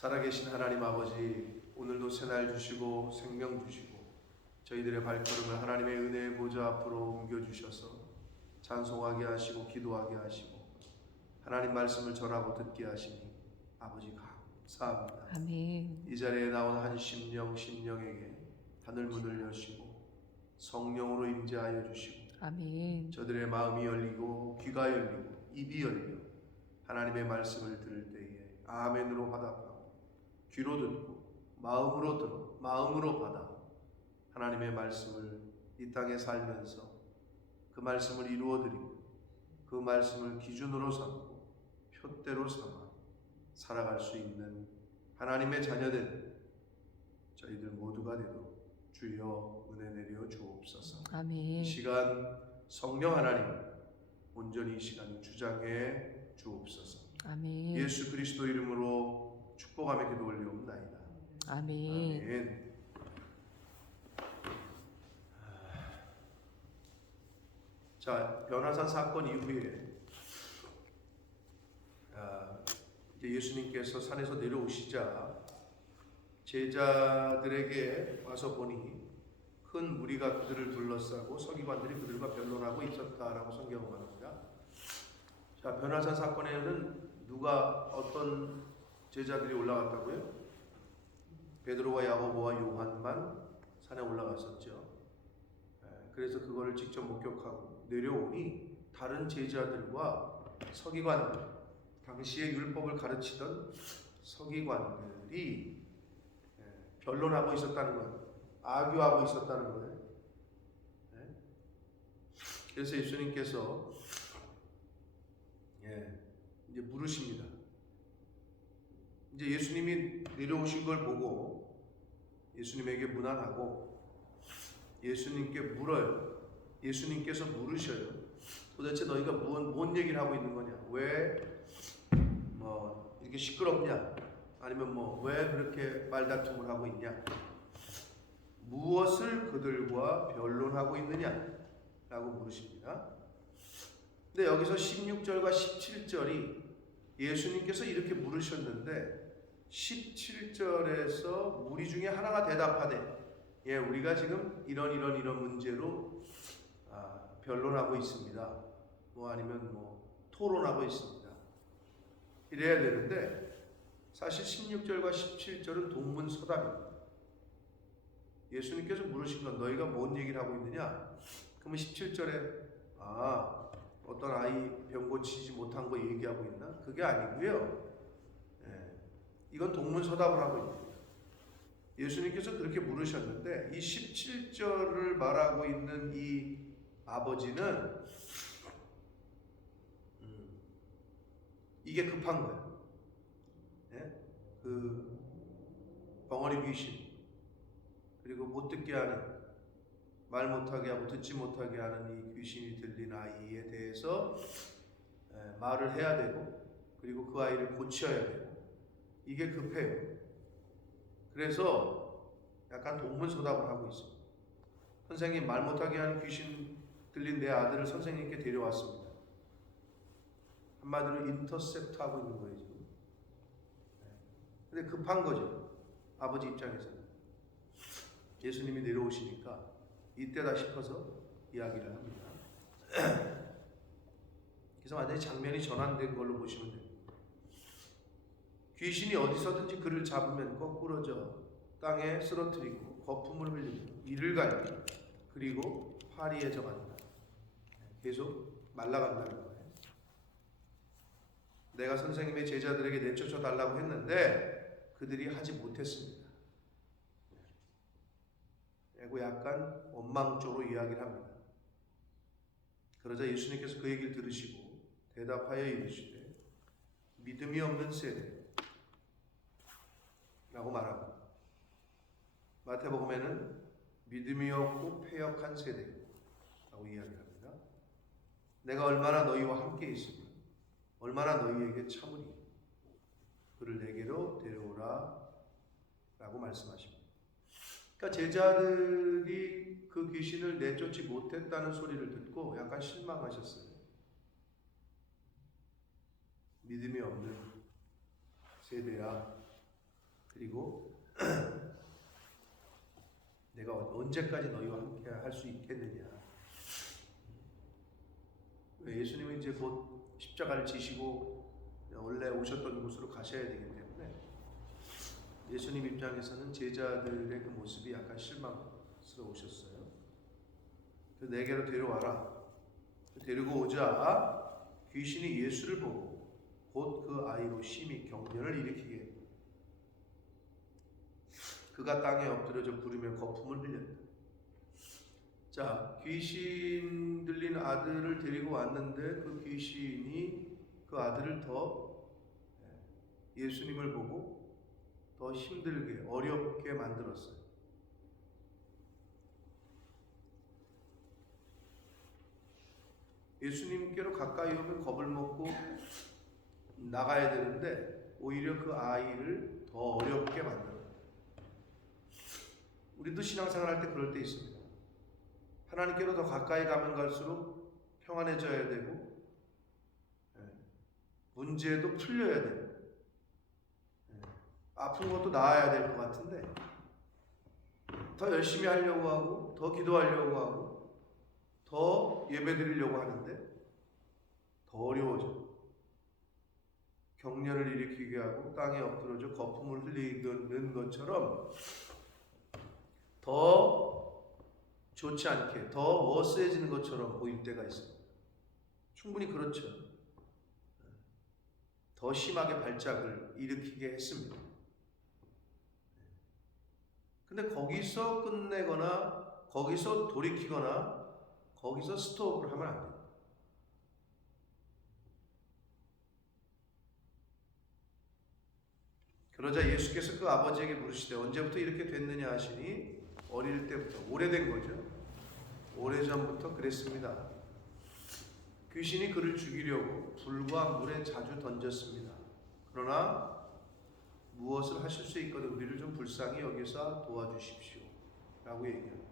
살아계신 하나님 아버지, 오늘도 새날 주시고 생명 주시고 저희들의 발걸음을 하나님의 은혜의 보좌 앞으로 옮겨주셔서 찬송하게 하시고 기도하게 하시고 하나님 말씀을 전하고 듣게 하시니 아버지 감사합니다. 아멘. 이 자리에 나온 한 심령에게 하늘 문을 여시고 성령으로 임재하여 주시고 아멘. 저들의 마음이 열리고 귀가 열리고 입이 열려 하나님의 말씀을 들을 때에 아멘으로 화답하고 귀로 듣고 마음으로 들어 마음으로 받아 하나님의 말씀을 이 땅에 살면서 그 말씀을 이루어드리고 그 말씀을 기준으로 삼고 표대로 삼아 살아갈 수 있는 하나님의 자녀된 저희들 모두가 되도록 주여 은혜 내려 주옵소서. 아멘. 이 시간 성령 하나님 온전히 이 시간 주장해 주옵소서. 아멘. 예수 그리스도 이름으로 축복하며 기도 올리옵나이다. 아멘. 아멘. 자, 변화산 사건 이후에 이제 예수님께서 산에서 내려오시자 제자들에게 와서 보니 큰 무리가 그들을 둘러싸고 서기관들이 그들과 변론하고 있었다라고 성경은 말합니다. 자, 변화산 사건에는 누가 어떤 제자들이 올라갔다고요? 베드로와 야고보와 요한만 산에 올라갔었죠. 그래서 그거를 직접 목격하고 내려오니 다른 제자들과 서기관들, 당시의 율법을 가르치던 서기관들이 변론하고 있었다는 거예요. 아교하고 있었다는 거예요. 그래서 예수님께서 이제 물으십니다. 이제 예수님이 내려오신 걸 보고 예수님에게 문안하고 예수님께 물어요. 예수님께서 물으셔요. 도대체 너희가 뭔 얘기를 하고 있는 거냐? 왜 이렇게 시끄럽냐? 아니면 왜 그렇게 말다툼을 하고 있냐? 무엇을 그들과 변론하고 있느냐? 라고 물으십니다. 근데 여기서 16절과 17절이 예수님께서 이렇게 물으셨는데 17절에서 무리 중에 하나가 대답하되 우리가 지금 이런 문제로 변론하고 있습니다. 아니면 토론하고 있습니다. 이래야 되는데 사실 16절과 17절은 동문서답입니다. 예수님께서 물으신 건 너희가 뭔 얘기를 하고 있느냐? 그러면 17절에 어떤 아이 병 고치지 못한 거 얘기하고 있나? 그게 아니고요. 이건 동문서답을 하고 있습니다. 예수님께서 그렇게 물으셨는데 이 17절을 말하고 있는 이 아버지는 이게 급한 거예요. 그 벙어리 귀신 그리고 못 듣게 하는 말 못하게 하고 듣지 못하게 하는 이 귀신이 들린 아이에 대해서 말을 해야 되고 그리고 그 아이를 고쳐야 되고 이게 급해요. 그래서 약간 동문서답을 하고 있습니다. 선생님, 말 못하게 하는 귀신 들린 내 아들을 선생님께 데려왔습니다. 한마디로 인터셉트하고 있는 거예요 지금. 근데 급한 거죠. 아버지 입장에서는. 예수님이 내려오시니까 이때다 싶어서 이야기를 합니다. 그래서 완전히 장면이 전환된 걸로 보시면 됩니다. 귀신이 어디서든지 그를 잡으면 거꾸러져 땅에 쓰러뜨리고 거품을 흘리고 이를 갈기 그리고 파리해져 간다. 계속 말라간다는 거예요. 내가 선생님의 제자들에게 내쫓아 달라고 했는데 그들이 하지 못했습니다. 그리고 약간 원망적으로 이야기를 합니다. 그러자 예수님께서 그 얘기를 들으시고 대답하여 이르시되 믿음이 없는 세대 라고 말합니다. 마태복음에는 믿음이 없고 패역한 세대라고 이야기합니다. 내가 얼마나 너희와 함께 있으며 얼마나 너희에게 참으리 그를 내게로 데려오라 라고 말씀하십니다. 그러니까 제자들이 그 귀신을 내쫓지 못했다는 소리를 듣고 약간 실망하셨어요. 믿음이 없는 세대야. 그리고 내가 언제까지 너희와 함께 할 수 있겠느냐. 예수님은 이제 곧 십자가를 지시고 원래 오셨던 곳으로 가셔야 되기 때문에 예수님 입장에서는 제자들의 그 모습이 약간 실망스러우셨어요. 그래서 내게로 데려와라. 데리고 오자 귀신이 예수를 보고 곧 그 아이로 심히 경련을 일으키게 그가 땅에 엎드려져 부르며 거품을 흘렸다. 자, 귀신 들린 아들을 데리고 왔는데 그 귀신이 그 아들을 더 예수님을 보고 더 힘들게 어렵게 만들었어요. 예수님께로 가까이 오면 겁을 먹고 나가야 되는데 오히려 그 아이를 더 어렵게 만들어요. 우리도 신앙생활 할 때 그럴 때 있습니다. 하나님께로 더 가까이 가면 갈수록 평안해져야 되고 문제도 풀려야 되고 아픈 것도 나아야 될 것 같은데 더 열심히 하려고 하고 더 기도하려고 하고 더 예배 드리려고 하는데 더 어려워져. 경련을 일으키게 하고 땅에 엎드러져 거품을 흘리는 것처럼 더 좋지 않게 더 워스해지는 것처럼 보일 때가 있습니다. 충분히 그렇죠. 더 심하게 발작을 일으키게 했습니다. 근데 거기서 끝내거나 거기서 돌이키거나 거기서 스톱을 하면 안 돼요. 그러자 예수께서 그 아버지에게 물으시되 언제부터 이렇게 됐느냐 하시니 어릴 때부터, 오래된 거죠. 오래전부터 그랬습니다. 귀신이 그를 죽이려고 불과 물에 자주 던졌습니다. 그러나 무엇을 하실 수 있거든 우리를 좀 불쌍히 여기서 도와주십시오 라고 얘기합니다.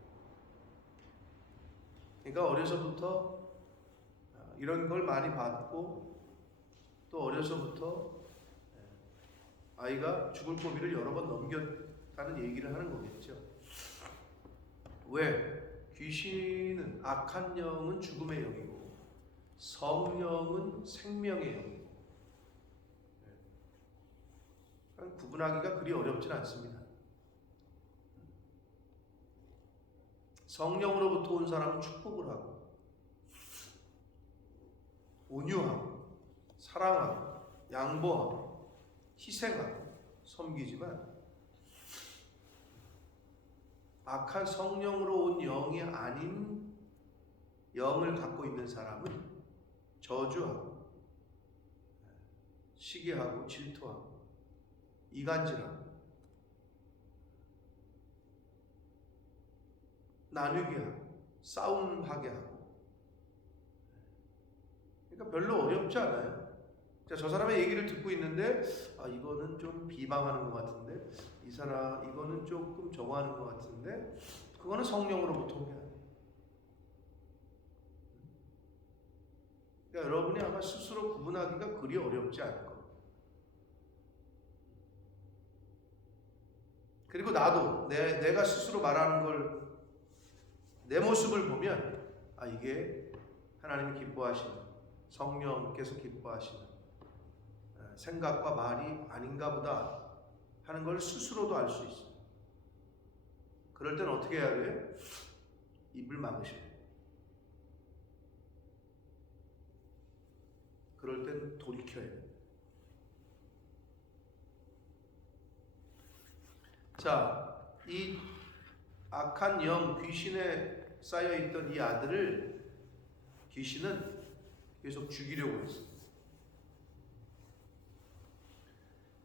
그러니까 어려서부터 이런 걸 많이 받고 또 어려서부터 아이가 죽을 고비를 여러 번 넘겼다는 얘기를 하는 거겠죠. 왜? 귀신은 악한 영은 죽음의 영이고 성령은 생명의 영이고 구분하기가 그리 어렵진 않습니다. 성령으로부터 온 사람은 축복을 하고 온유하고 사랑하고 양보하고 희생하고 섬기지만 악한 성령으로 온 영이 아닌 영을 갖고 있는 사람은 저주하고 시기하고 질투하고 이간질하고 나누게 하고 싸움하게 하고 그러니까 별로 어렵지 않아요. 자, 저 사람의 얘기를 듣고 있는데 이거는 좀 비방하는 것 같은데 이 사람 이거는 조금 정하는 것 같은데 그거는 성령으로부터 온 게 아니에요. 그러니까 여러분이 아마 스스로 구분하기가 그리 어렵지 않을 거예요. 그리고 나도 내가 스스로 말하는 걸 내 모습을 보면 이게 하나님이 기뻐하시는 성령께서 기뻐하시는 생각과 말이 아닌가 보다 하는 걸 스스로도 알 수 있어요. 그럴 때는 어떻게 해야 돼요? 입을 막으셔야 돼요. 그럴 땐 돌이켜야 돼요. 자, 이 악한 영, 귀신에 쌓여있던 이 아들을 귀신은 계속 죽이려고 했어요.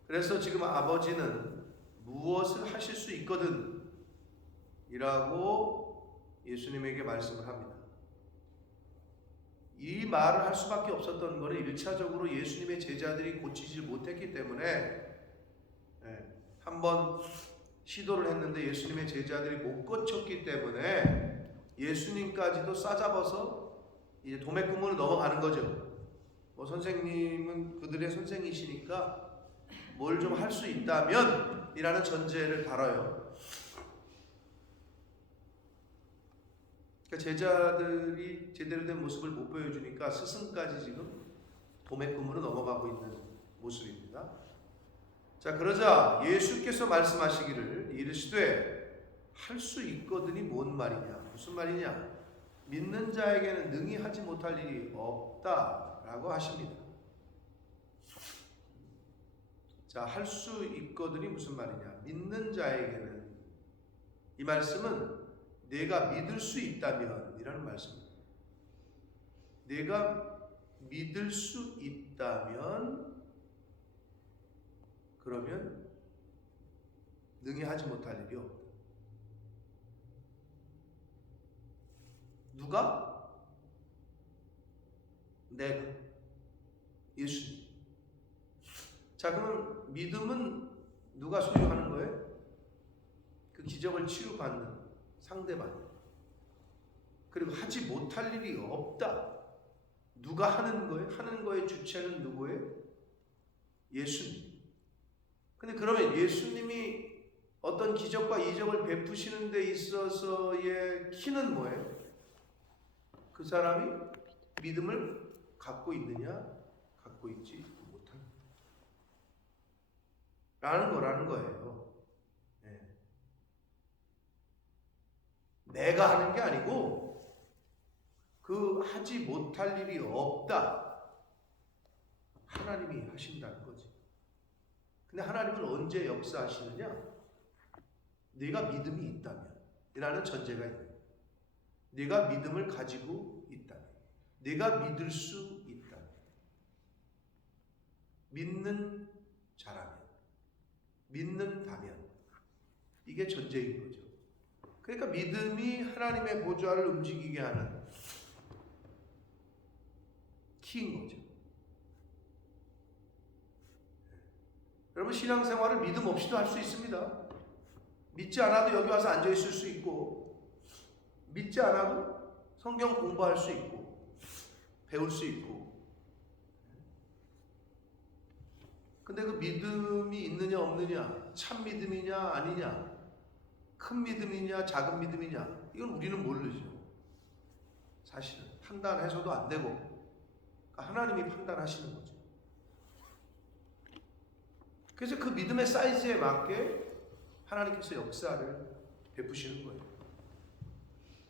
그래서 지금 아버지는 무엇을 하실 수 있거든 이라고 예수님에게 말씀을 합니다. 이 말을 할 수밖에 없었던 것은 1차적으로 예수님의 제자들이 고치지 못했기 때문에 한번 시도를 했는데 예수님의 제자들이 못 고쳤기 때문에 예수님까지도 싸잡아서 이제 도매금으로 넘어가는 거죠. 선생님은 그들의 선생이시니까 뭘 좀 할 수 있다면 이라는 전제를 달아요. 그러니까 제자들이 제대로 된 모습을 못 보여주니까 스승까지 지금 도매금으로 넘어가고 있는 모습입니다. 자, 그러자 예수께서 말씀하시기를 이르시되 할 수 있거든이 뭔 말이냐? 무슨 말이냐? 믿는 자에게는 능히 하지 못할 일이 없다라고 하십니다. 자, 할 수 있거든이 무슨 말이냐? 믿는 자에게는, 이 말씀은 내가 믿을 수 있다면 이라는 말씀입니다. 내가 믿을 수 있다면 그러면 능히 하지 못할 일이 없다. 누가? 내가. 예수님. 자, 그러면 믿음은 누가 소유하는 거예요? 그 기적을 치유받는 상대방. 그리고 하지 못할 일이 없다. 누가 하는 거예요? 하는 거의 주체는 누구예요? 예수님. 근데 그러면 예수님이 어떤 기적과 이적을 베푸시는 데 있어서의 키는 뭐예요? 그 사람이 믿음을 갖고 있느냐, 갖고 있지 못하느냐 라는 거라는 거예요. 네. 내가 하는 게 아니고 그 하지 못할 일이 없다. 하나님이 하신다는 거지. 근데 하나님은 언제 역사하시느냐? 네가 믿음이 있다면 이라는 전제가 있는 거예요. 네가 믿음을 가지고 있다면, 네가 믿을 수 있다면, 믿는 자라면, 믿는다면, 이게 전제인 거죠. 그러니까 믿음이 하나님의 보좌를 움직이게 하는 키인 거죠. 여러분, 신앙생활을 믿음 없이도 할 수 있습니다. 믿지 않아도 여기 와서 앉아 있을 수 있고, 믿지 않아도 성경 공부할 수 있고, 배울 수 있고. 근데 그 믿음이 있느냐 없느냐, 참 믿음이냐 아니냐, 큰 믿음이냐 작은 믿음이냐, 이건 우리는 모르죠. 사실은 판단해서도 안 되고, 하나님이 판단하시는 거죠. 그래서 그 믿음의 사이즈에 맞게 하나님께서 역사를 베푸시는 거예요.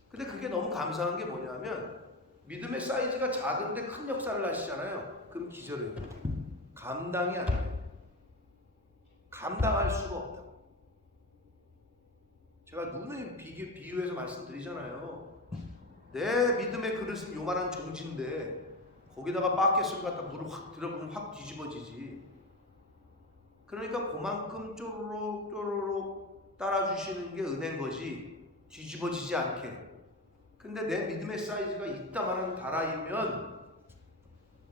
근데 그게 너무 감사한 게 뭐냐면, 믿음의 사이즈가 작은데 큰 역사를 하시잖아요. 그럼 기절해요. 감당이 안 돼요. 감당할 수가 없다. 제가 누누이 비유해서 말씀드리잖아요. 내 믿음의 그릇은 요만한 종지인데 거기다가 바켓을 갖다 물을 확 들어보면 확 뒤집어지지. 그러니까 그만큼 쪼로록 쪼로록 따라주시는 게 은혜인 거지, 뒤집어지지 않게. 근데 내 믿음의 사이즈가 이따만한 다라이면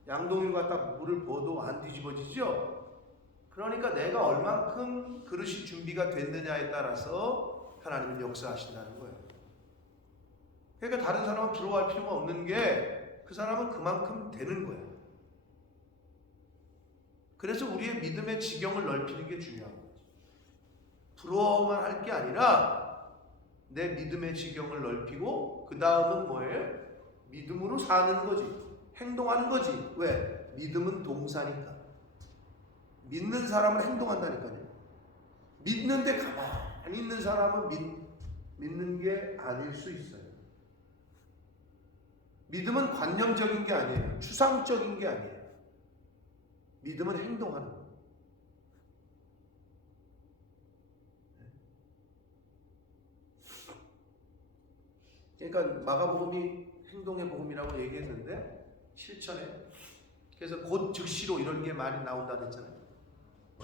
양동이를 갖다 물을 부어도 안 뒤집어지죠. 그러니까 내가 얼만큼 그릇이 준비가 됐느냐에 따라서 하나님은 역사하신다는 거예요. 그러니까 다른 사람은 부러워할 필요가 없는 게, 그 사람은 그만큼 되는 거예요. 그래서 우리의 믿음의 지경을 넓히는 게 중요한 거죠. 부러워만 할 게 아니라 내 믿음의 지경을 넓히고, 그 다음은 뭐예요? 믿음으로 사는 거지, 행동하는 거지. 왜? 믿음은 동사니까. 믿는 사람은 행동한다니까요. 믿는데 가만히 있는 사람은 믿는 게 아닐 수 있어요. 믿음은 관념적인 게 아니에요. 추상적인 게 아니에요. 믿음은 행동하는 거예요. 그러니까 마가복음이 행동의 복음이라고 얘기했는데 실천에, 그래서 곧 즉시로 이런 게 많이 나온다 그랬잖아요.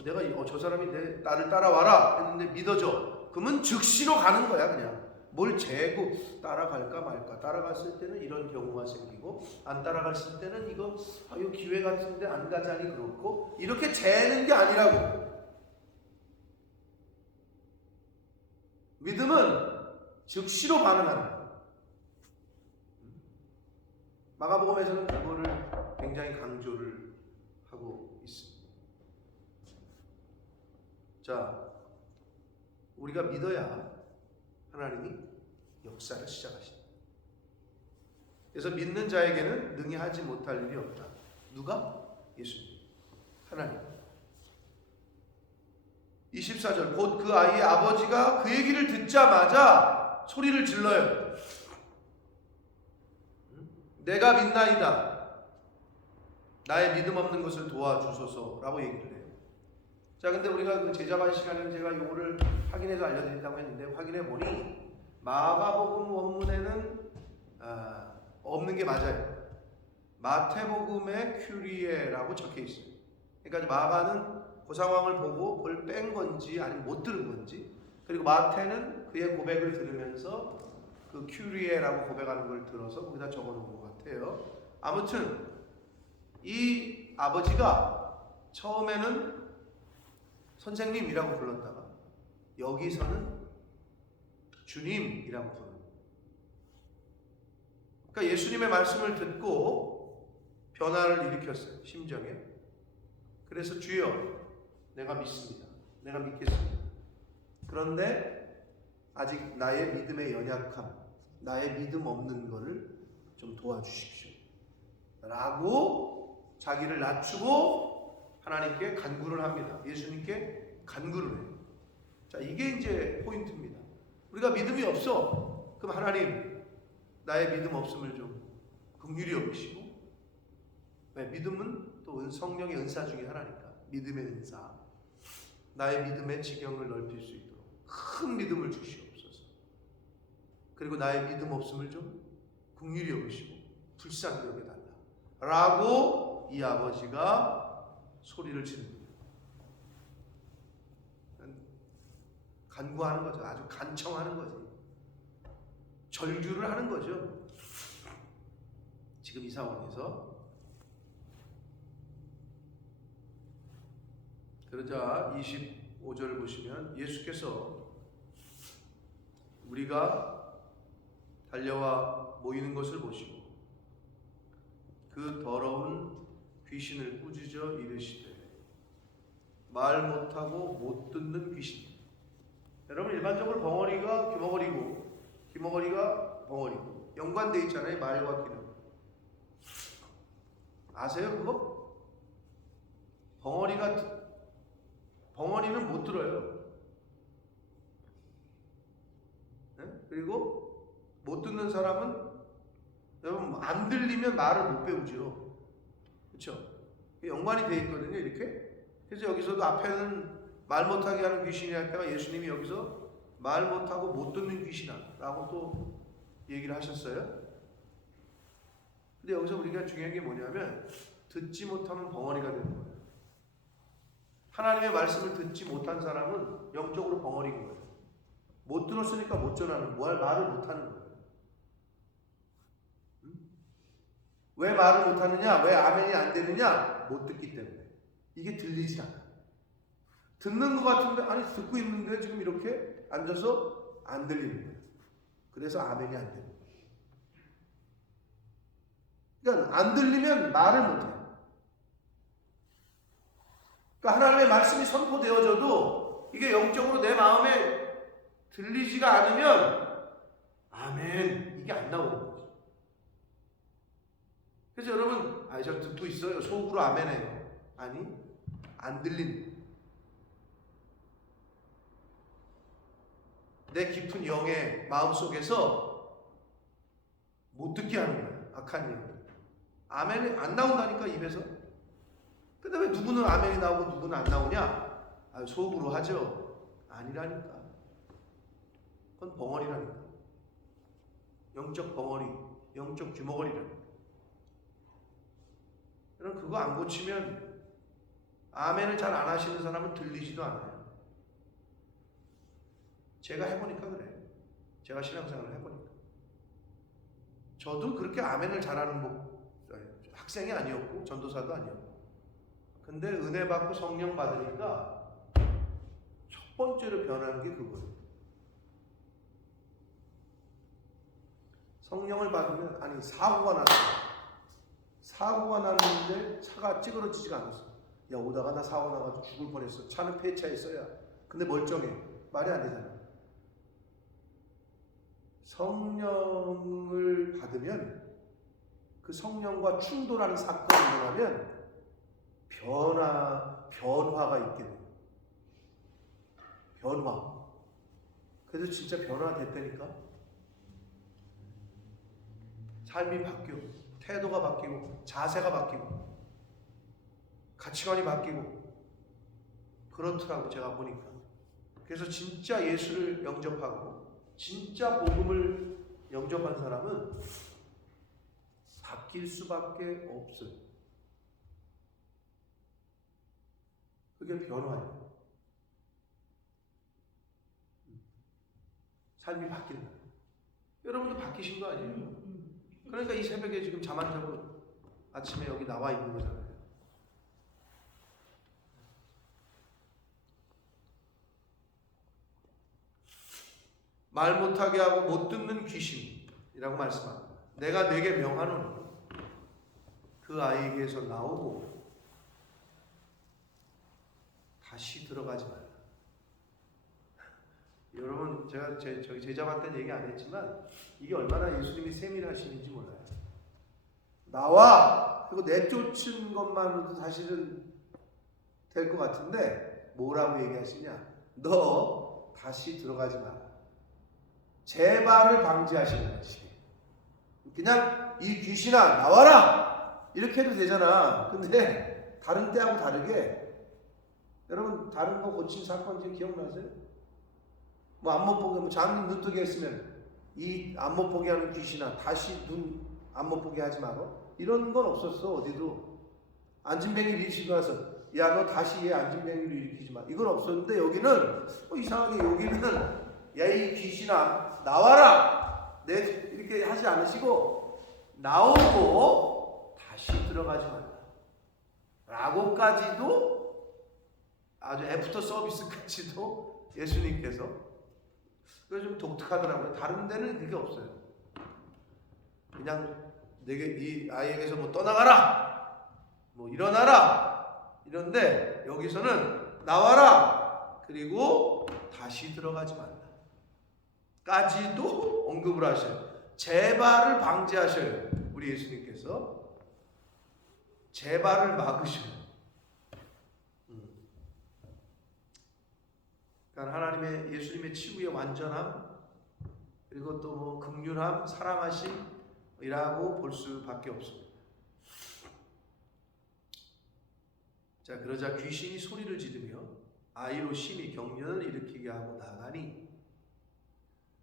내가 저 사람이 나를 따라와라 했는데 믿어져. 그러면 즉시로 가는 거야. 그냥 뭘 재고 따라갈까 말까. 따라갔을 때는 이런 경우가 생기고, 안 따라갔을 때는 이거 기회 같은데 안 가자니 그렇고, 이렇게 재는 게 아니라고. 믿음은 즉시로 반응하는 거야. 마가복음에서는 그거를 굉장히 강조를 하고 있습니다. 자, 우리가 믿어야 하나님이 역사를 시작하신다. 그래서 믿는 자에게는 능히 하지 못할 일이 없다. 누가? 예수님, 하나님. 24절 곧 그 아이의 아버지가 그 얘기를 듣자마자 소리를 질러요. 내가 믿나이다. 나의 믿음 없는 것을 도와주소서라고 얘기를 해요. 자, 근데 우리가 그 제자반 시간에 제가 요거를 확인해서 알려드린다고 했는데 확인해 보니 마가복음 원문에는 없는 게 맞아요. 마태복음에 큐리에라고 적혀 있어요. 그러니까 마가는 그 상황을 보고 그걸 뺀 건지 아니면 못 들은 건지, 그리고 마태는 그의 고백을 들으면서 그 큐리에라고 고백하는 걸 들어서 거기다 적어놓은 것 같아요. 아무튼 이 아버지가 처음에는 선생님이라고 불렀다가 여기서는 주님이라고 불러요. 그러니까 예수님의 말씀을 듣고 변화를 일으켰어요, 심정에. 그래서 주여, 내가 믿습니다. 내가 믿겠습니다. 그런데 아직 나의 믿음의 연약함, 나의 믿음 없는 거를 좀 도와주십시오 라고 자기를 낮추고 하나님께 간구를 합니다. 예수님께 간구를 해요. 자, 이게 이제 포인트입니다. 우리가 믿음이 없어. 그럼 하나님, 나의 믿음 없음을 좀 긍휼히 여기시고, 왜? 믿음은 또 성령의 은사 중에 하나니까. 믿음의 은사. 나의 믿음의 지경을 넓힐 수 있도록 큰 믿음을 주시옵소서. 그리고 나의 믿음 없음을 좀 긍휼히 여기시고 불쌍히 여겨달라 라고 이 아버지가 소리를 지릅니다. 간구하는 거죠. 아주 간청하는 거지. 절규를 하는 거죠. 지금 이 상황에서. 그러자 25절을 보시면 예수께서 우리가 달려와 모이는 것을 보시고 그 더러운 귀신을 꾸짖어 이르시되 말 못하고 못 듣는 귀신. 여러분, 일반적으로 벙어리가 귀머거리고 귀머거리가 벙어리고 연관되어 있잖아요. 말과 귀는. 아세요 그거? 벙어리는 못 들어요. 네? 그리고 못 듣는 사람은 여러분 안 들리면 말을 못 배우죠. 그렇죠? 연관이 되어 있거든요. 이렇게. 그래서 여기서도 앞에는 말 못하게 하는 귀신이 할 때가 예수님이 여기서 말 못하고 못 듣는 귀신아 라고 또 얘기를 하셨어요. 근데 여기서 우리가 중요한 게 뭐냐면 듣지 못하면 벙어리가 되는 거예요. 하나님의 말씀을 듣지 못한 사람은 영적으로 벙어리인 거예요. 못 들었으니까 못 전하는, 말을 못하는 거예요. 왜 말을 못하느냐? 왜 아멘이 안 되느냐? 못 듣기 때문에. 이게 들리지 않아. 듣는 것 같은데, 아니 듣고 있는데 지금 이렇게 앉아서 안 들리는 거예요. 그래서 아멘이 안 되는 거예요. 그러니까 안 들리면 말을 못해요. 그러니까 하나님의 말씀이 선포되어져도 이게 영적으로 내 마음에 들리지가 않으면 아멘, 이게 안 나오는 거죠. 그래서 여러분, 저 듣고 있어요. 속으로 아멘해요. 아니, 안 들리는. 내 깊은 영의 마음속에서 못 듣게 하는 거예요. 악한 영. 아멘이 안 나온다니까, 입에서. 근데 왜 누구는 아멘이 나오고 누구는 안 나오냐? 속으로 하죠. 아니라니까. 그건 벙어리라니까. 영적 벙어리, 영적 귀머거리라니까. 여러분, 그거 안 고치면 아멘을 잘 안 하시는 사람은 들리지도 않아요. 제가 해보니까 그래요. 제가 신앙생활을 해보니까. 저도 그렇게 아멘을 잘하는 학생이 아니었고 전도사도 아니었고, 근데 은혜 받고 성령 받으니까 첫 번째로 변한 게 그거예요. 성령을 받으면, 아니 사고가 났어요. 사고가 났는데 차가 찌그러지지가 않았어. 야, 오다가 나 사고 나가지고 죽을 뻔했어. 차는 폐차했어야. 근데 멀쩡해. 말이 안 되잖아. 성령을 받으면 그 성령과 충돌하는 사건이 일어나면 변화가 있게 돼요. 변화. 그래도 진짜 변화됐다니까. 삶이 바뀌고, 태도가 바뀌고, 자세가 바뀌고, 가치관이 바뀌고, 그렇더라고, 제가 보니까. 그래서 진짜 예수를 영접하고, 진짜 복음을 영접한 사람은 바뀔 수밖에 없어요. 그게 변화예요. 삶이 바뀐다. 여러분도 바뀌신 거 아니에요? 그러니까 이 새벽에 지금 잠 안 자고 아침에 여기 나와 있는 거잖아요. 말 못하게 하고 못 듣는 귀신이라고 말씀합니다. 내가 네게 명하노니 그 아이에게서 나오고 다시 들어가지 말라. 여러분, 제가 저희 제자한테 얘기 안 했지만 이게 얼마나 예수님이 세밀하시는지 몰라요. 나와! 그리고 내쫓은 것만으로도 사실은 될 것 같은데 뭐라고 얘기하시냐? 너 다시 들어가지 마라. 재발을 방지하시는 것이. 그냥 이 귀신아 나와라! 이렇게 해도 되잖아. 근데 다른 때하고 다르게 여러분 다른 거 고친 사건 지금 기억나세요? 뭐 안 못 보게, 뭐 장님 눈 뜨게 했으면 이 안 못 보게 하는 귀신아 다시 눈 안 못 보게 하지 마라. 이런 건 없었어. 어디도. 안진뱅이를 일으키고 나서 야 너 다시 얘 안진뱅이를 일으키지 마. 이건 없었는데 여기는 이상하게 여기는 야 이 귀신아 나와라. 이렇게 하지 않으시고 나오고 다시 들어가지 말라. 라고까지도 아주 애프터 서비스까지도 예수님께서 그게 좀 독특하더라고요. 다른 데는 그게 없어요. 그냥 내게 이 아이에게서 뭐 떠나가라, 뭐 일어나라 이런데 여기서는 나와라 그리고 다시 들어가지 말라 까지도 언급을 하셔요. 재발을 방지하셔요. 우리 예수님께서 재발을 막으셔요. 그러니까 하나님의 예수님의 치유의 완전함 그리고 또 뭐 긍휼함, 사랑하심이라고 볼 수밖에 없습니다. 자, 그러자 귀신이 소리를 지르며 아이로 심히 경련을 일으키게 하고 나가니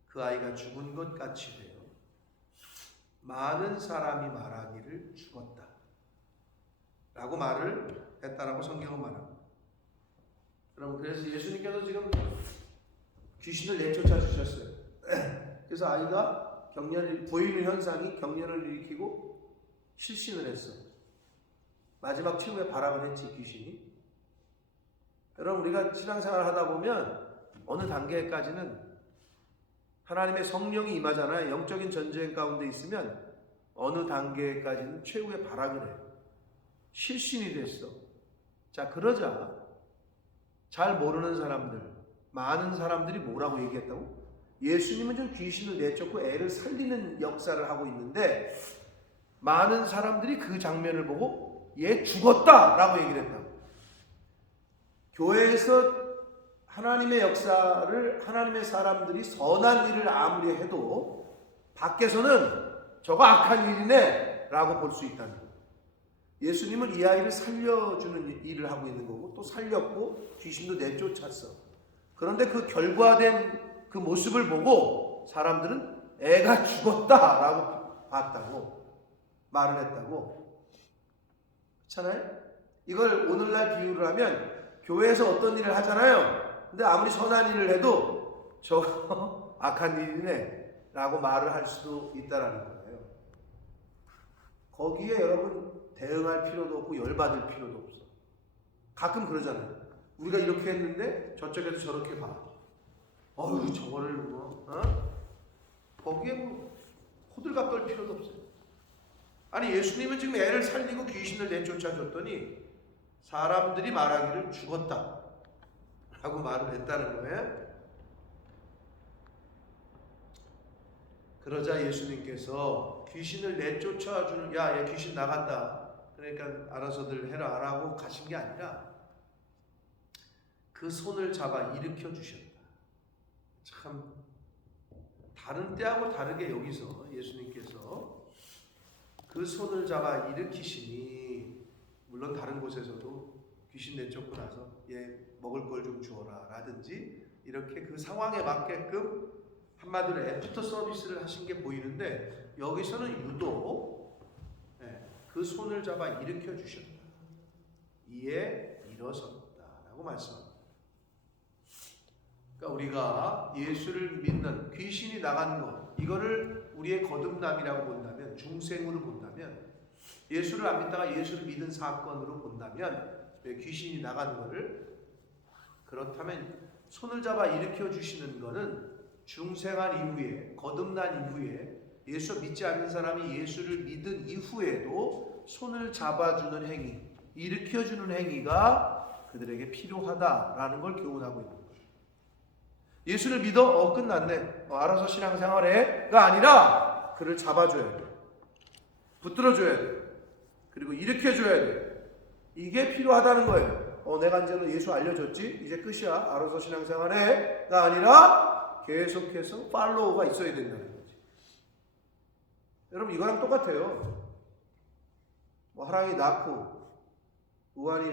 그 아이가 죽은 것 같이 되어 많은 사람이 말하기를 죽었다 라고 말을 했다라고 성경은 말합니다. 여러분, 그래서 예수님께서 지금 귀신을 내쫓아 주셨어요. 그래서 아이가 보이는 현상이 경련을 일으키고 실신을 했어. 마지막 치유의 발악을 했지, 귀신이. 여러분, 우리가 신앙생활을 하다 보면 어느 단계까지는 하나님의 성령이 임하잖아요. 영적인 전쟁 가운데 있으면 어느 단계까지는 최후의 발악을 해요. 실신이 됐어. 자, 그러자 잘 모르는 사람들, 많은 사람들이 뭐라고 얘기했다고? 예수님은 좀 귀신을 내쫓고 애를 살리는 역사를 하고 있는데 많은 사람들이 그 장면을 보고 얘 죽었다라고 얘기를 했다고. 교회에서 하나님의 역사를 하나님의 사람들이 선한 일을 아무리 해도 밖에서는 저거 악한 일이네 라고 볼 수 있다는 거예요. 예수님은 이 아이를 살려주는 일을 하고 있는 거고 또 살렸고 귀신도 내쫓았어. 그런데 그 결과된 그 모습을 보고 사람들은 애가 죽었다라고 봤다고 말을 했다고. 그렇잖아요? 이걸 오늘날 비유를 하면 교회에서 어떤 일을 하잖아요. 근데 아무리 선한 일을 해도 저거 악한 일이네 라고 말을 할 수도 있다라는 거예요. 거기에 여러분 대응할 필요도 없고 열받을 필요도 없어. 가끔 그러잖아요. 우리가 이렇게 했는데 저쪽에서 저렇게 봐. 어휴 저거를 뭐 거기에 뭐 호들갑 떨 필요도 없어요. 아니 예수님은 지금 애를 살리고 귀신을 내쫓아줬더니 사람들이 말하기를 죽었다 라고 말을 했다는 거예요. 그러자 예수님께서 귀신을 내쫓아주는 야, 얘 귀신 나간다. 그러니까 알아서들 해라 라고 가신 게 아니라 그 손을 잡아 일으켜 주셨다. 참 다른 때하고 다르게 여기서 예수님께서 그 손을 잡아 일으키시니, 물론 다른 곳에서도 귀신 내쫓고 나서 얘 먹을 걸 좀 주어라 라든지 이렇게 그 상황에 맞게끔 한마디로 애프터 서비스를 하신 게 보이는데, 여기서는 유독 그 손을 잡아 일으켜 주셨다. 이에 일어섰다라고 말씀합니다. 그러니까 우리가 예수를 믿는, 귀신이 나간 것, 이거를 우리의 거듭남이라고 본다면, 중생으로 본다면, 예수를 안 믿다가 예수를 믿은 사건으로 본다면, 귀신이 나간 거를, 그렇다면 손을 잡아 일으켜 주시는 것은 중생한 이후에, 거듭난 이후에, 예수 믿지 않는 사람이 예수를 믿은 이후에도 손을 잡아주는 행위, 일으켜주는 행위가 그들에게 필요하다라는 걸 교훈하고 있는 거예요. 예수를 믿어? 끝났네. 알아서 신앙생활해가 아니라 그를 잡아줘야 돼. 붙들어줘야 돼. 그리고 일으켜줘야 돼. 이게 필요하다는 거예요. 내가 이제는 예수 알려줬지? 이제 끝이야. 알아서 신앙생활해가 아니라 계속해서 팔로우가 있어야 된다는 거지. 여러분, 이거랑 똑같아요. 하랑이 낳고, 우한이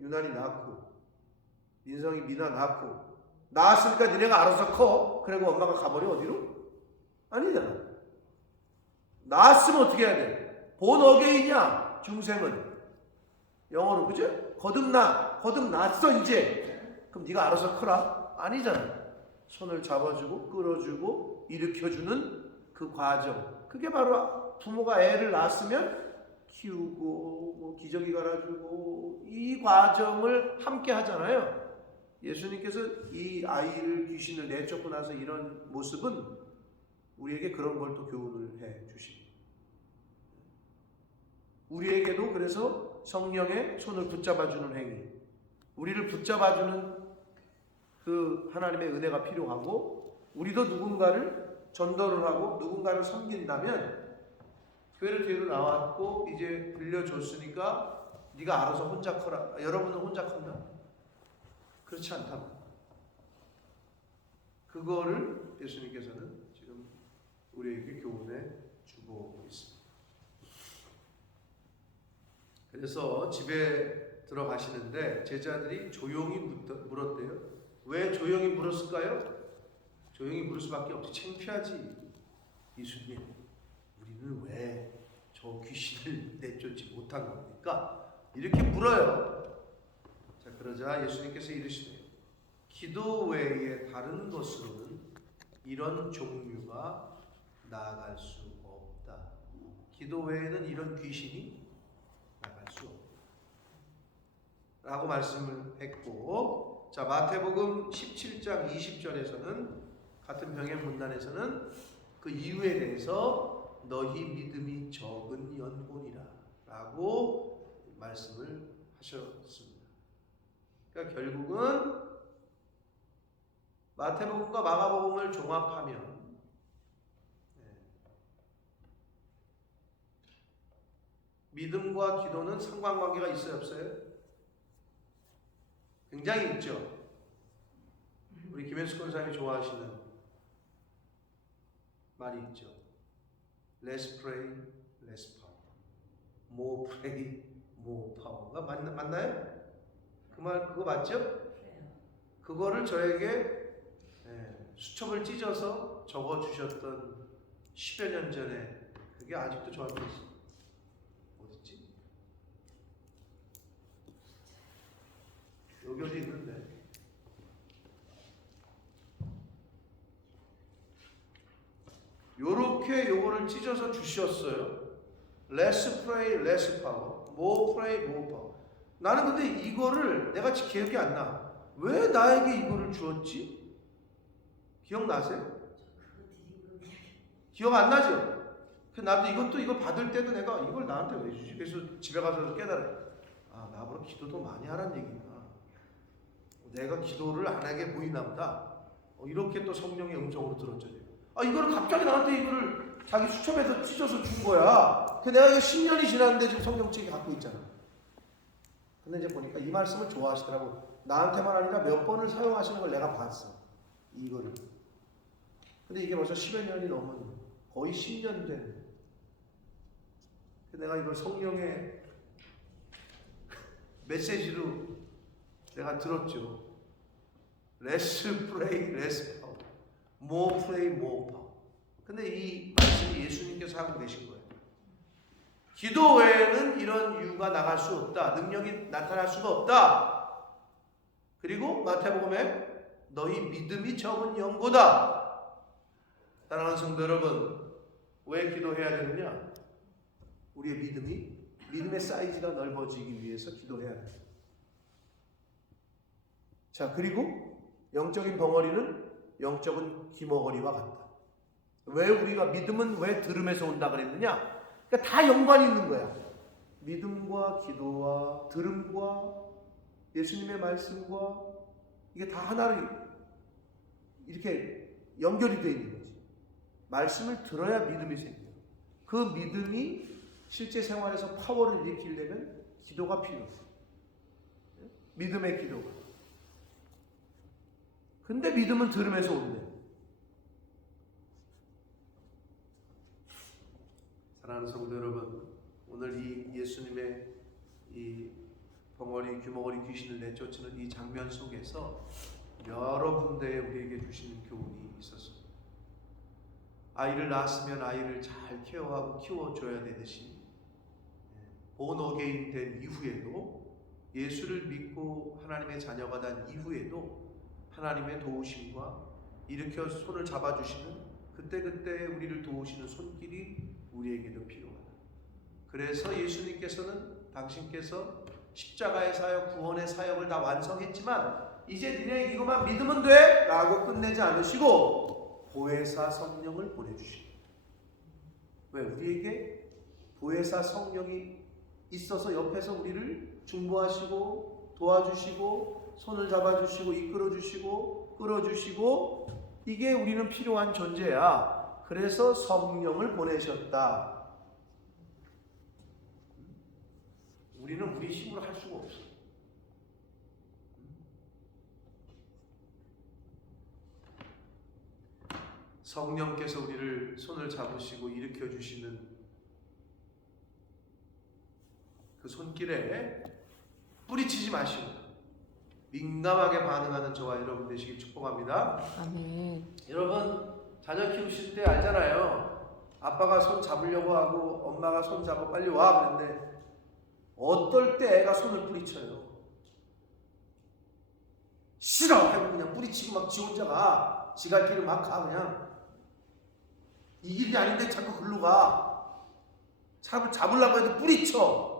유난히 낳고, 민성이 미나 낳고, 낳았으니까 니네가 알아서 커. 그리고 엄마가 가버려 어디로? 아니잖아. 낳았으면 어떻게 해야 돼? 본 어게인이야. 중생은 영어로, 그죠? 거듭났어 이제. 그럼 네가 알아서 커라? 아니잖아. 손을 잡아주고 끌어주고 일으켜주는 그 과정, 그게 바로 부모가 애를 낳았으면 키우고 기저귀 갈아주고 이 과정을 함께 하잖아요. 예수님께서 이 아이를, 귀신을 내쫓고 나서 이런 모습은 우리에게 그런 걸 또 교훈을 해 주십니다. 우리에게도 그래서 성령의 손을 붙잡아주는 행위, 우리를 붙잡아주는 그 하나님의 은혜가 필요하고, 우리도 누군가를 전도를 하고 누군가를 섬긴다면, 교회를 뒤로 나왔고 이제 들려줬으니까 네가 알아서 혼자 커라. 여러분은 혼자 컸나? 그렇지 않다고. 그거를 예수님께서는 지금 우리에게 교훈해 주고 있습니다. 그래서 집에 들어가시는데 제자들이 조용히 물었대요. 왜 조용히 물었을까요? 조용히 물을 수밖에 없지. 창피하지. 예수님, 우리는 왜 저 귀신을 내쫓지 못한 겁니까? 이렇게 물어요. 자, 그러자 예수님께서 이르시되, 기도 외에 다른 것으로는 이런 종류가 나아갈 수 없다. 기도 외에는 이런 귀신이 나갈 수 없다 라고 말씀을 했고, 자, 마태복음 17장 20절에서는, 같은 병행 문단에서는 그 이유에 대해서 너희 믿음이 적은 연고니라 라고 말씀을 하셨습니다. 그러니까 결국은 마태복음과 마가복음을 종합하면 믿음과 기도는 상관관계가 있어요, 없어요? 굉장히 있죠. 우리 김현숙 권사님이 좋아하시는 말이 있죠. Less pray, less power. More pray, more power가 맞나요? 그 말, 그거 맞죠? 그거를 저에게 수첩을 찢어서 적어주셨던 10여 년 전에, 그게 아직도 저한테 있어요. 어딨지? 여기 어디 있는데. 요렇게 요거를 찢어서 주셨어요. Less pray, less power. More pray, more power. 나는 근데 이거를 내가 기억이 안 나. 왜 나에게 이거를 주었지? 기억나세요? 기억 안 나죠? 나도 이거 받을 때도 내가 이걸 나한테 왜 주지? 그래서 집에 가서 깨달아. 나 앞으로 기도 더 많이 하라는 얘기구나. 내가 기도를 안 하게 보이나 보다. 이렇게 또 성령의 음성으로 들었죠. 이거를 갑자기 나한테 이거를 자기 수첩에서 찢어서 준 거야. 그 내가 이거 10년이 지났는데 지금 성경책이 갖고 있잖아. 근데 이제 보니까 이 말씀을 좋아하시더라고. 나한테만 아니라 몇 번을 사용하시는 걸 내가 봤어. 이거를. 근데 이게 벌써 10여 년이 넘은, 거의 10년 된. 내가 이걸 성령의 메시지로 내가 들었죠. Less pray, less power. More pray, more power. 근데 이 말씀이 예수님께서 하고 계신 거예요. 기도 외에는 이런 이유가 나갈 수 없다. 능력이 나타날 수가 없다. 그리고 마태복음에 너희 믿음이 적은 영고다. 사랑하는 성도 여러분, 왜 기도해야 되느냐? 우리의 믿음의 사이즈가 넓어지기 위해서 기도해야 돼요. 자, 그리고 영적인 벙어리는 영적인 귀머거리와 같다. 왜 우리가 믿음은 왜 들음에서 온다 그랬느냐? 그러니까 다 연관이 있는 거야. 믿음과 기도와 들음과 예수님의 말씀과 이게 다 하나로 이렇게 연결이 되어 있는 거지. 말씀을 들어야 믿음이 생겨요. 그 믿음이 실제 생활에서 파워를 일으키려면 기도가 필요해요. 믿음의 기도가. 근데 믿음은 들음에서 온대. 사랑하는 성도 여러분, 오늘 이 예수님의 이 벙어리, 귀머거리 귀신을 내쫓는 이 장면 속에서 여러 군데에 우리에게 주시는 교훈이 있었습니다. 아이를 낳았으면 아이를 잘 케어하고 키워줘야 되듯이 본 어게인 된 이후에도, 예수를 믿고 하나님의 자녀가 된 이후에도 하나님의 도우심과 일으켜 손을 잡아주시는 그때그때 우리를 도우시는 손길이 우리에게도 필요하다. 그래서 예수님께서는 당신께서 십자가의 사역, 구원의 사역을 다 완성했지만 이제 니네 이것만 믿으면 돼! 라고 끝내지 않으시고 보혜사 성령을 보내주십니다. 왜? 우리에게 보혜사 성령이 있어서 옆에서 우리를 중보하시고 도와주시고 손을 잡아주시고 이끌어주시고 끌어주시고, 이게 우리는 필요한 존재야. 그래서 성령을 보내셨다. 우리는 우리 힘으로 할 수가 없어. 성령께서 우리를 손을 잡으시고 일으켜 주시는 그 손길에 뿌리치지 마시고 민감하게 반응하는 저와 여러분 되시길 축복합니다. 아멘. 여러분 자녀 키우실 때 알잖아요. 아빠가 손 잡으려고 하고 엄마가 손 잡아 빨리 와 그런데 어떨 때 애가 손을 뿌리쳐요. 싫어 하고 그냥 뿌리치고 막 지 혼자 가. 지갈 길을 막 가. 그냥 이 길이 아닌데 자꾸 글로 가. 잡으려고 해도 뿌리쳐.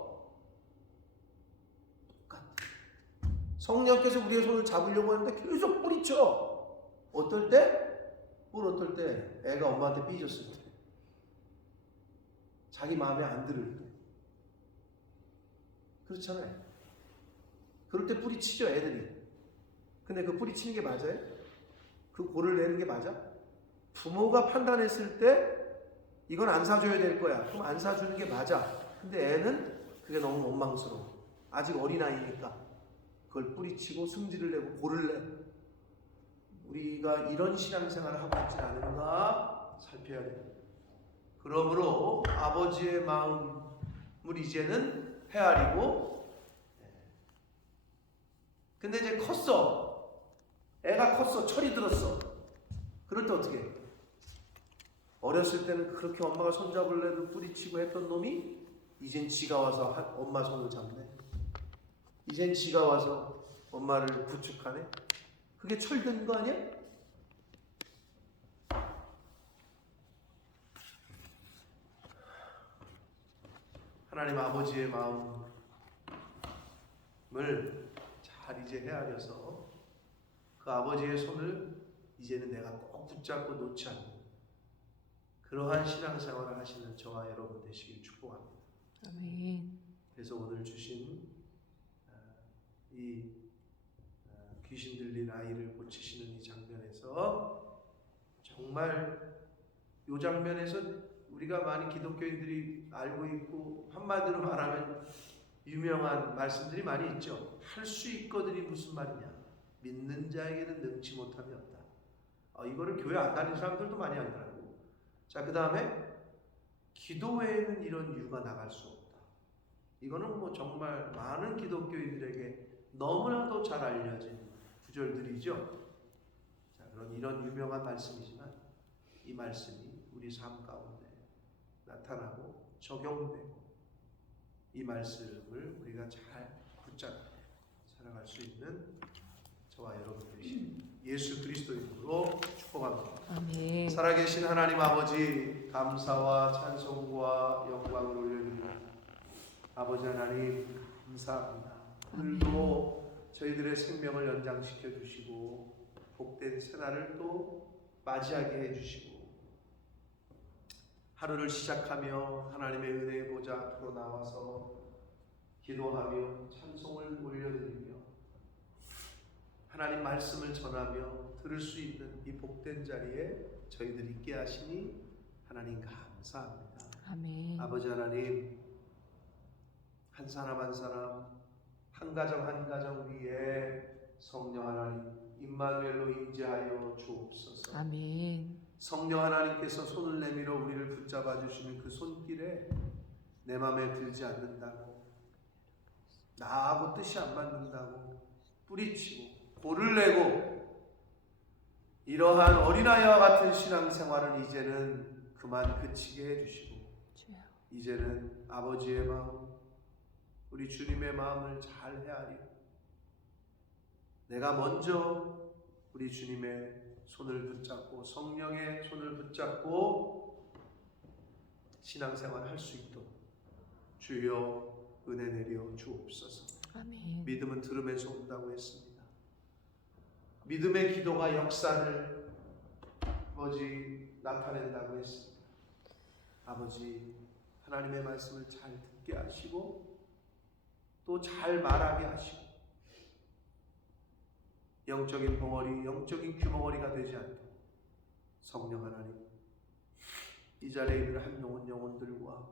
성령께서 우리의 손을 잡으려고 하는데 계속 뿌리쳐. 어떨 때? 어떨 때? 애가 엄마한테 삐졌을 때, 자기 마음에 안 들을 때. 그렇잖아요. 그럴 때 뿌리치죠, 애들이. 근데 그 뿌리치는 게 맞아요? 그 골을 내는 게 맞아? 부모가 판단했을 때 이건 안 사줘야 될 거야. 그럼 안 사주는 게 맞아. 근데 애는 그게 너무 원망스러워. 아직 어린아이니까 그걸 뿌리치고 승질을 내고 골을 내. 우리가 이런 신앙생활을 하고 있지 않은가 살펴야 됩니다. 그러므로 아버지의 마음을 이제는 헤아리고, 근데 이제 컸어. 애가 컸어. 철이 들었어. 그럴 때 어떻게 해? 어렸을 때는 그렇게 엄마가 손잡을래도 뿌리치고 했던 놈이 이젠 지가 와서 엄마 손을 잡네. 이젠 지가 와서 엄마를 부축하네. 그게 철든 거 아니야? 하나님 아버지의 마음을 잘 이제 헤아려서 그 아버지의 손을 이제는 내가 꼭 붙잡고 놓지 않는 그러한 신앙생활을 하시는 저와 여러분 되시길 축복합니다. 아멘. 그래서 오늘 주신 이 귀신 들린 아이를 고치시는 이 장면에서 정말 이 장면에서 우리가 많은 기독교인들이 알고 있고 한마디로 말하면 유명한 말씀들이 많이 있죠. 할 수 있거든이 무슨 말이냐? 믿는 자에게는 능치 못함이 없다. 이거를 교회 안 다니는 사람들도 많이 알더라고. 자, 그 다음에 기도 외에는 이런 이유가 나갈 수 없다. 이거는 뭐 정말 많은 기독교인들에게 너무나도 잘 알려진 구절들이죠. 자, 이런 유명한 말씀이지만 이 말씀이 우리 삶 가운데 나타나고 적용되고 이 말씀을 우리가 잘 붙잡고 살아갈 수 있는 저와 여러분 되신 예수 그리스도 이름으로 축복합니다. 아멘. 살아계신 하나님 아버지, 감사와 찬송과 영광을 올려드립니다. 아버지 하나님 감사합니다. 오늘도 저희들의 생명을 연장시켜 주시고 복된 새날을 또 맞이하게 해주시고 하루를 시작하며 하나님의 은혜의 보좌 앞으로 나와서 기도하며 찬송을 올려드리며 하나님 말씀을 전하며 들을 수 있는 이 복된 자리에 저희들 있게 하시니 하나님 감사합니다. 아멘. 아버지 하나님, 한 사람 한 사람, 한 가정 한 가정 위에 성령 하나님 임마누엘로 임재하여 주옵소서. 아멘. 성령 하나님께서 손을 내밀어 우리를 붙잡아 주시는 그 손길에 내 맘에 들지 않는다고, 나하고 뜻이 안 맞는다고 뿌리치고 골을 내고 이러한 어린아이와 같은 신앙생활은 이제는 그만 그치게 해주시고 주여. 이제는 아버지의 마음, 우리 주님의 마음을 잘 헤아리고 내가 먼저 우리 주님의 손을 붙잡고 성령의 손을 붙잡고 신앙생활을 할 수 있도록 주여 은혜 내려 주옵소서. 아멘. 믿음은 들음에서 온다고 했습니다. 믿음의 기도가 역사를 아버지 나타낸다고 했습니다. 아버지 하나님의 말씀을 잘 듣게 하시고 또 잘 말하게 하시고 영적인 벙어리, 영적인 귀머거리가 되지 않도록 성령 하나님 이 자리에 있는 한 영혼들과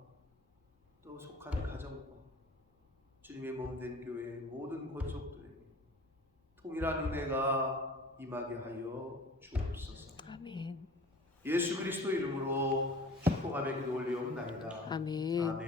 또 속한 가정과 주님의 몸된 교회의 모든 권속들에게 통일한 은혜가 임하게 하여 주옵소서. 아멘. 예수 그리스도 이름으로 축복하며 기도 올리옵나이다. 아멘. 아멘.